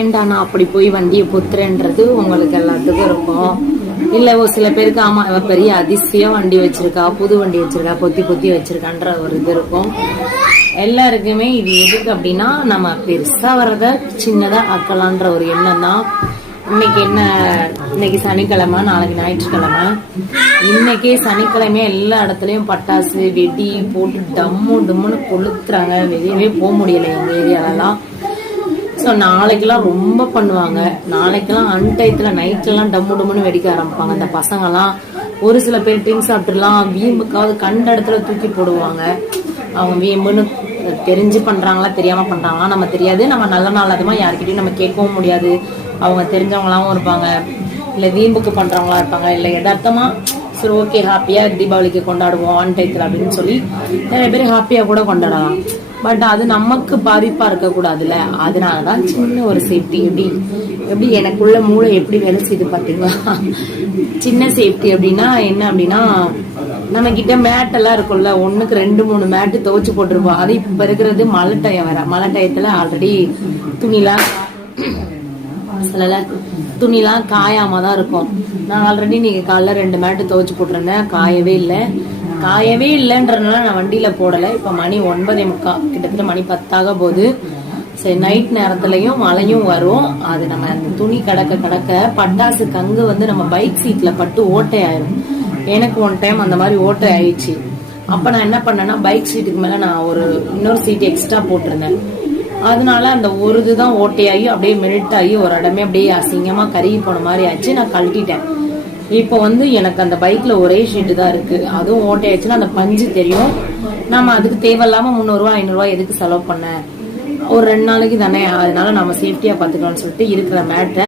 ஏண்டா நான் அப்படி போய் வண்டியை பொத்துறேன்றது உங்களுக்கு எல்லாத்துக்கும் இருக்கும். இல்ல ஒரு சில பேருக்கு ஆமா இவ பெரிய அதிசயம் வண்டி வச்சிருக்கா, புது வண்டி வச்சிருக்கா, பொத்தி பொத்தி வச்சிருக்கான்ற ஒரு இது இருக்கும். எல்லாருக்குமே இது எதுக்கு அப்படின்னா நம்ம பெருசா வர்றத சின்னதா ஆக்கலான்ற ஒரு எண்ணம் தான். இன்னைக்கு சனிக்கிழமை, நாளைக்கு ஞாயிற்றுக்கிழமை. இன்னைக்கே சனிக்கிழமையா எல்லா இடத்துலயும் பட்டாசு வெடி போட்டு டம்மு டம்முன்னு கொளுத்துறாங்க. வெளியவே போக முடியல எங்க ஏரியாலலாம். ஸோ நாளைக்கெல்லாம் ரொம்ப பண்ணுவாங்க. நாளைக்கெல்லாம் அன்டயத்துல நைட்லாம் டம்மு டம்முன்னு வெடிக்க ஆரம்பிப்பாங்க அந்த பசங்கெல்லாம். ஒரு சில பேர் ட்ரிங்க்ஸ் சாப்பிட்டுலாம் வீம்புக்காவது கண்ட இடத்துல தூக்கி போடுவாங்க. அவங்க வீம்புன்னு தெரிஞ்சு பண்றாங்களா தெரியாம பண்றாங்களா நம்ம தெரியாது. நம்ம நல்ல நாள் அதுமா யார்கிட்டயும் நம்ம கேட்கவும் முடியாது. அவங்க தெரிஞ்சவங்களாவும் இருப்பாங்க, இல்ல வீம்புக்கு பண்றவங்களா இருப்பாங்க, இல்ல யதார்த்தமா சரி ஓகே ஹாப்பியா தீபாவளிக்கு கொண்டாடுவோம் ஆன் டைத்துல அப்படின்னு சொல்லி நிறைய பேர் ஹாப்பியா கூட கொண்டாடலாம். பட் அது நமக்கு பாதிப்பா இருக்க கூடாதுல்ல. அதனாலதான் சின்ன ஒரு சேஃப்டி. எப்படி எனக்குள்ள மூளை எப்படி வேலை செய்து பாத்தீங்களா? சின்ன சேஃப்டி அப்படின்னா என்ன அப்படின்னா, நம்ம கிட்ட மேட் எல்லாம் இருக்கும்ல, 1க்கு 2-3 மேட்டு துவைச்சு போட்டிருப்போம். அது இப்ப இருக்கிறது மழை டயம் வேற. மழை டயத்துல ஆல்ரெடி துணிலாம் காயாம தான் இருக்கும். நான் ஆல்ரெடி நீங்க காலைல 2 மேட்டு துவைச்சு போட்டிருந்தேன், காயவே இல்லைன்றதுனால நான் வண்டியில போடல. இப்ப மணி 9:45, கிட்டத்தட்ட மணி 10 போகுது. சரி, நைட் நேரத்துலயும் மழையும் வரும். அது நம்ம அந்த துணி கடக்க பட்டாசு கங்கு வந்து நம்ம பைக் சீட்ல பட்டு ஓட்டை ஆயிரும். எனக்கு ஒன் டைம் அந்த மாதிரி ஓட்டை ஆயிடுச்சு. அப்ப நான் என்ன பண்ணேன்னா, பைக் சீட்டுக்கு மேல நான் இன்னொரு சீட் எக்ஸ்ட்ரா போட்டிருந்தேன். அதனால அந்த ஒரு இதுதான் ஓட்டையாகி அப்படியே மெல்ட் ஆகி ஒரு இடமே அப்படியே அசிங்கமா கருகி போன மாதிரி ஆச்சு. நான் கழட்டிட்டேன். இப்போ வந்து எனக்கு அந்த பைக்ல ஒரே ஷீட்டு தான் இருக்கு. அதுவும் ஓட்டையாச்சுன்னா அந்த பஞ்சு தெரியும். நம்ம அதுக்கு தேவையில்லாம 300 500 எதுக்கு செலவு பண்ண, ஒரு 2 நாளைக்கு தானே, அதனால நம்ம சேஃப்டியா பாத்துக்கலாம்னு சொல்லிட்டு இருக்கிற மேட்டை